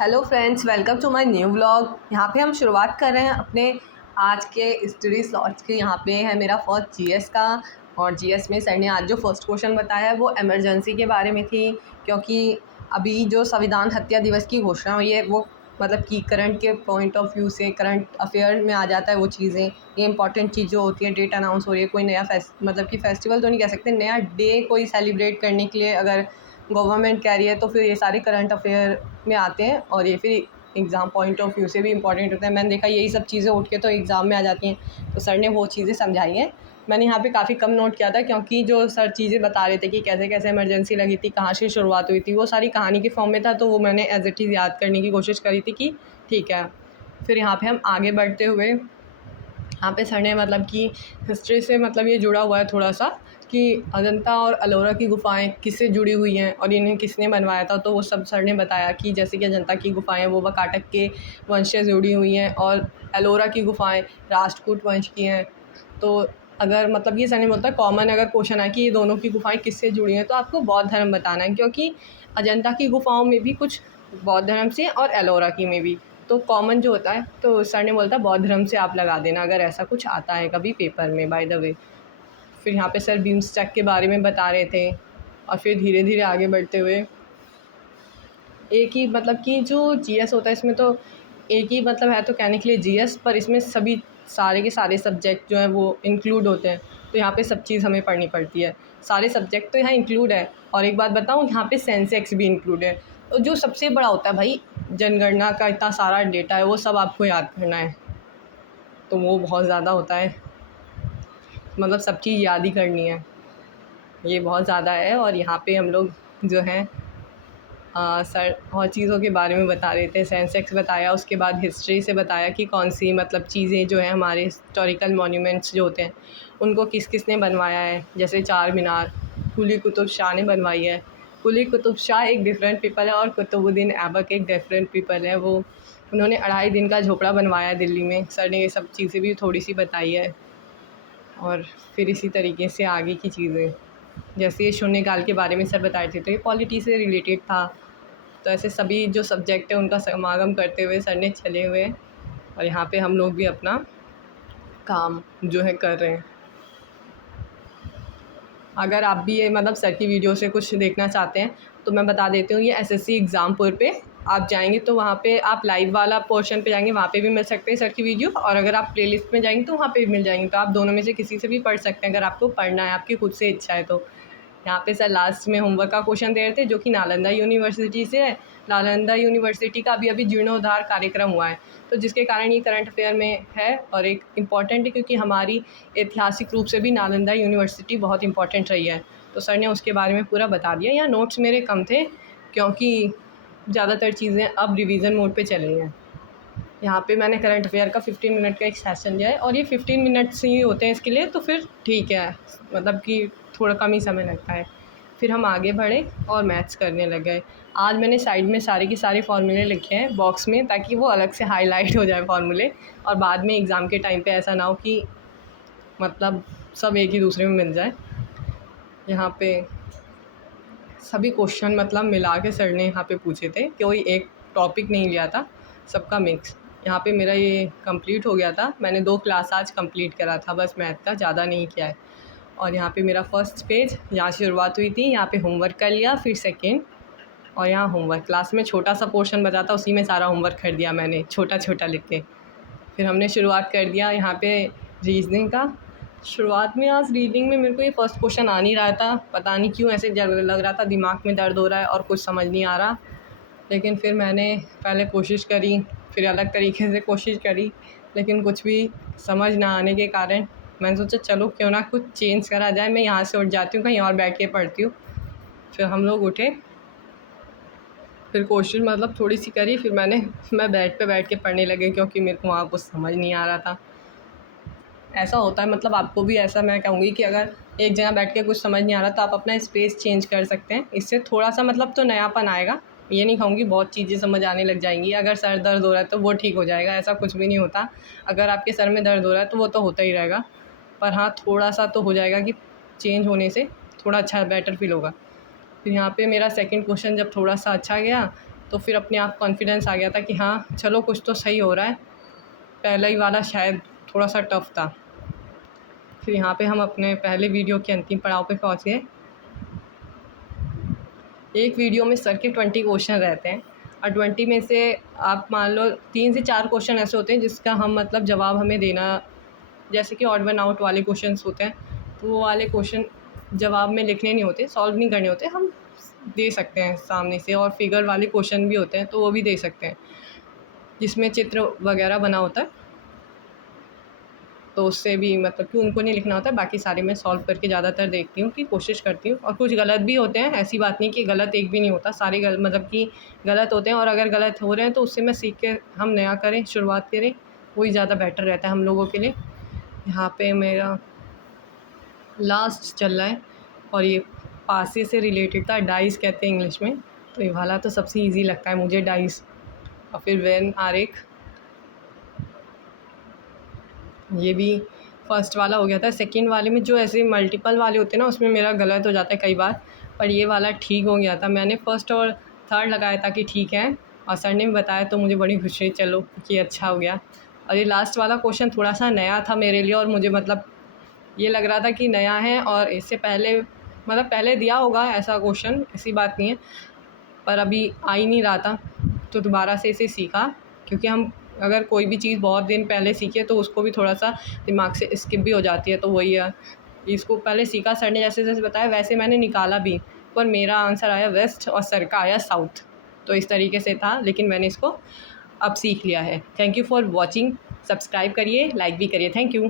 Hello friends, welcome to my new vlog. यहाँ पे हम शुरुआत कर रहे हैं अपने आज के स्टडी स्लॉट्स की। यहाँ पे है मेरा फर्स्ट जीएस का, और जीएस में सर ने आज जो फर्स्ट क्वेश्चन बताया है वो इमरजेंसी के बारे में थी, क्योंकि अभी जो संविधान हत्या दिवस की घोषणा हुई है वो मतलब कि करंट के पॉइंट ऑफ व्यू से करंट अफेयर में आ जाता है वो चीज़ें। ये इंपॉर्टेंट चीज़ जो होती है, डेट अनाउंस हो रही है, कोई नया मतलब कि फेस्टिवल तो नहीं कह सकते, नया डे कोई सेलिब्रेट करने के लिए अगर गवर्नमेंट कह रही है तो फिर ये सारे करंट अफेयर में आते हैं, और ये फिर एग्ज़ाम पॉइंट ऑफ व्यू से भी इंपॉर्टेंट होता है। मैंने देखा यही सब चीज़ें उठ के तो एग्ज़ाम में आ जाती हैं, तो सर ने वो चीज़ें समझाई हैं। मैंने यहाँ पे काफ़ी कम नोट किया था, क्योंकि जो सर चीज़ें बता रहे थे कि कैसे कैसे इमरजेंसी लगी थी, कहाँ से शुरुआत हुई थी, वो सारी कहानी के फॉर्म में था, तो वो मैंने एज इट इज़ याद करने की कोशिश करी थी कि ठीक है। फिर यहाँ पे हम आगे बढ़ते हुए, यहाँ पे सर ने मतलब कि हिस्ट्री से मतलब ये जुड़ा हुआ है थोड़ा सा कि अजंता और अलोरा की गुफ़ाएँ किससे जुड़ी हुई हैं और इन्हें किसने बनवाया था, तो वो सब सर ने बताया कि जैसे कि अजंता की गुफ़ाएँ वो वाकाटक के वंश से जुड़ी हुई हैं, और एलोरा की गुफ़ाएँ राष्ट्रकूट वंश की हैं। तो अगर मतलब ये सर ने बोलता है कॉमन अगर क्वेश्चन है कि ये दोनों की गुफ़ाएँ किससे जुड़ी हैं, तो आपको बौद्ध धर्म बताना है, क्योंकि अजंता की गुफ़ाओं में भी कुछ बौद्ध धर्म से और एलोरा की में भी, तो कॉमन जो होता है, तो सर ने बोलता बौद्ध धर्म से आप लगा देना अगर ऐसा कुछ आता है कभी पेपर में, बाय द वे। फिर यहाँ पे सर बीमस्टैक के बारे में बता रहे थे, और फिर धीरे धीरे आगे बढ़ते हुए एक ही मतलब कि जो जीएस होता है इसमें तो एक ही मतलब है तो कहने के लिए जीएस, पर इसमें सभी सारे के सारे सब्जेक्ट जो हैं वो इंक्लूड होते हैं, तो यहाँ पे सब चीज़ हमें पढ़नी पड़ती है। सारे सब्जेक्ट तो यहाँ इंक्लूड है, और एक बात बताऊँ, यहाँ पे सेंसेक्स भी इंक्लूड है। तो जो सबसे बड़ा होता है भाई, जनगणना का इतना सारा डेटा है वो सब आपको याद करना है, तो वो बहुत ज़्यादा होता है, मतलब सब चीज़ याद ही करनी है, ये बहुत ज़्यादा है। और यहाँ पे हम लोग जो हैं सर और चीज़ों के बारे में बता रहे थे, सेंसेक्स बताया, उसके बाद हिस्ट्री से बताया कि कौन सी मतलब चीज़ें जो हैं हमारे हिस्टोरिकल मॉन्यूमेंट्स जो होते हैं उनको किस किस ने बनवाया है। जैसे चार मीनार कुली कुतुब शाह ने बनवाई है। कुली कुतुब शाह एक डिफरेंट पीपल है, और कुतुबुद्दीन ऐबक एक डिफरेंट पीपल है। वो उन्होंने 2.5 दिन का झोपड़ा बनवाया दिल्ली में, सर ने ये सब चीज़ें भी थोड़ी सी बताई है। और फिर इसी तरीके से आगे की चीज़ें, जैसे ये शून्यकाल के बारे में सर बताए थे, तो ये पॉलिटी से रिलेटेड था। तो ऐसे सभी जो सब्जेक्ट है उनका समागम करते हुए सर ने चले हुए हैं, और यहाँ पे हम लोग भी अपना काम जो है कर रहे हैं। अगर आप भी ये मतलब सर की वीडियो से कुछ देखना चाहते हैं तो मैं बता देती हूँ, ये एसएससी एग्ज़ामपुर पे आप जाएंगे तो वहाँ पे आप लाइव वाला पोर्शन पे जाएंगे, वहाँ पे भी मिल सकते हैं सर की वीडियो, और अगर आप प्लेलिस्ट में जाएंगे तो वहाँ पे भी मिल जाएंगे, तो आप दोनों में से किसी से भी पढ़ सकते हैं अगर आपको पढ़ना है, आपकी खुद से इच्छा है तो। यहाँ पे सर लास्ट में होमवर्क का क्वेश्चन दे रहे थे, जो कि नालंदा यूनिवर्सिटी से है। नालंदा यूनिवर्सिटी का अभी जीर्णोद्धार कार्यक्रम हुआ है, तो जिसके कारण ये करंट अफेयर में है, और एक इम्पॉर्टेंट है क्योंकि हमारी ऐतिहासिक रूप से भी नालंदा यूनिवर्सिटी बहुत इंपॉर्टेंट रही है, तो सर ने उसके बारे में पूरा बता दिया। यहाँ नोट्स मेरे कम थे क्योंकि ज़्यादातर चीज़ें अब रिवीजन मोड पे चल रही हैं। यहाँ पे मैंने करंट अफेयर का 15 मिनट का एक सेशन दिया है, और ये 15 मिनट्स ही होते हैं इसके लिए, तो फिर ठीक है, मतलब कि थोड़ा कम ही समय लगता है। फिर हम आगे बढ़े और मैथ्स करने लग गए। आज मैंने साइड में सारे के सारे फार्मूले लिखे हैं बॉक्स में, ताकि वो अलग से हाईलाइट हो जाए फार्मूले, और बाद में एग्ज़ाम के टाइम पे ऐसा ना हो कि मतलब सब एक ही दूसरे में मिल जाए। यहाँ पे सभी क्वेश्चन मतलब मिला के सर ने यहाँ पे पूछे थे, कोई एक टॉपिक नहीं लिया था, सबका मिक्स। यहाँ पे मेरा ये कंप्लीट हो गया था, मैंने 2 क्लास आज कंप्लीट करा था बस मैथ का, ज़्यादा नहीं किया है। और यहाँ पे मेरा फर्स्ट पेज यहाँ से शुरुआत हुई थी, यहाँ पे होमवर्क कर लिया, फिर सेकेंड, और यहाँ होमवर्क क्लास में छोटा सा पोर्शन बचा था उसी में सारा होमवर्क कर दिया मैंने छोटा छोटा लिख के। फिर हमने शुरुआत कर दिया यहाँ पे रीजनिंग का। शुरुआत में आज रीडिंग में मेरे को ये फर्स्ट क्वेश्चन आ नहीं रहा था, पता नहीं क्यों ऐसे लग रहा था दिमाग में दर्द हो रहा है और कुछ समझ नहीं आ रहा, लेकिन फिर मैंने पहले कोशिश करी, फिर अलग तरीके से कोशिश करी, लेकिन कुछ भी समझ ना आने के कारण मैंने सोचा चलो क्यों ना कुछ चेंज करा जाए, मैं यहाँ से उठ जाती हूँ, कहीं और बैठ के पढ़ती हूँ। फिर हम लोग उठे, फिर कोशिश मतलब थोड़ी सी करी, फिर मैं बेड पे बैठ के पढ़ने लगे, क्योंकि मेरे को वहाँ कुछ समझ नहीं आ रहा था। ऐसा होता है, मतलब आपको भी ऐसा मैं कहूँगी कि अगर एक जगह बैठ के कुछ समझ नहीं आ रहा तो आप अपना स्पेस चेंज कर सकते हैं, इससे थोड़ा सा मतलब तो नयापन आएगा। ये नहीं कहूँगी बहुत चीज़ें समझ आने लग जाएंगी। अगर सर दर्द हो रहा है तो वो ठीक हो जाएगा, ऐसा कुछ भी नहीं होता। अगर आपके सर में दर्द हो रहा है तो वो तो होता ही रहेगा, पर हाँ थोड़ा सा तो हो जाएगा कि चेंज होने से थोड़ा अच्छा बेटर फील होगा। फिर यहाँ पे मेरा सेकंड क्वेश्चन जब थोड़ा सा अच्छा गया तो फिर अपने आप कॉन्फिडेंस आ गया था कि हाँ चलो कुछ तो सही हो रहा है। पहला ही वाला शायद थोड़ा सा टफ़ था। फिर यहाँ पे हम अपने पहले वीडियो के अंतिम पड़ाव पे पहुँच गए। एक वीडियो में सर के 20 क्वेश्चन रहते हैं और 20 में से आप मान लो 3 से 4 क्वेश्चन ऐसे होते हैं जिसका हम मतलब जवाब हमें देना, जैसे कि ऑड वन आउट वाले क्वेश्चंस होते हैं, तो वो वाले क्वेश्चन जवाब में लिखने नहीं होते, सॉल्व नहीं करने होते, हम दे सकते हैं सामने से। और फिगर वाले क्वेश्चन भी होते हैं तो वो भी दे सकते हैं, जिसमें चित्र वगैरह बना होता है, तो उससे भी मतलब कि उनको नहीं लिखना होता है। बाकी सारे मैं सॉल्व करके ज़्यादातर देखती हूँ कि कोशिश करती हूँ, और कुछ गलत भी होते हैं, ऐसी बात नहीं कि गलत एक भी नहीं होता, सारे मतलब कि गलत होते हैं। और अगर गलत हो रहे हैं तो उससे मैं सीख के हम नया करें, शुरुआत करें, वही ज़्यादा बेटर रहता है हम लोगों के लिए। यहाँ पे मेरा लास्ट चल रहा है और ये पासे से रिलेटेड था, डाइस कहते हैं इंग्लिश में, तो ये वाला तो सबसे ईजी लगता है मुझे, डाइस। और फिर वेन आरेख, ये भी फर्स्ट वाला हो गया था। सेकंड वाले में जो ऐसे मल्टीपल वाले होते हैं ना, उसमें मेरा गलत हो जाता है कई बार, पर ये वाला ठीक हो गया था। मैंने फर्स्ट और थर्ड लगाया था कि ठीक है, और सर ने भी बताया तो मुझे बड़ी खुशी हुई, चलो कि अच्छा हो गया। और ये लास्ट वाला क्वेश्चन थोड़ा सा नया था मेरे लिए, और मुझे मतलब ये लग रहा था कि नया है, और इससे पहले मतलब पहले दिया होगा ऐसा क्वेश्चन, ऐसी बात नहीं है, पर अभी आ ही नहीं रहा था, तो दोबारा से इसे सीखा। क्योंकि हम अगर कोई भी चीज़ बहुत दिन पहले सीखे तो उसको भी थोड़ा सा दिमाग से स्किप भी हो जाती है, तो वही है, इसको पहले सीखा सर ने जैसे जैसे बताया वैसे मैंने निकाला भी, पर मेरा आंसर आया वेस्ट और सर का आया साउथ, तो इस तरीके से था, लेकिन मैंने इसको अब सीख लिया है। Thank you for watching, subscribe करिए, लाइक भी करिए, थैंक यू।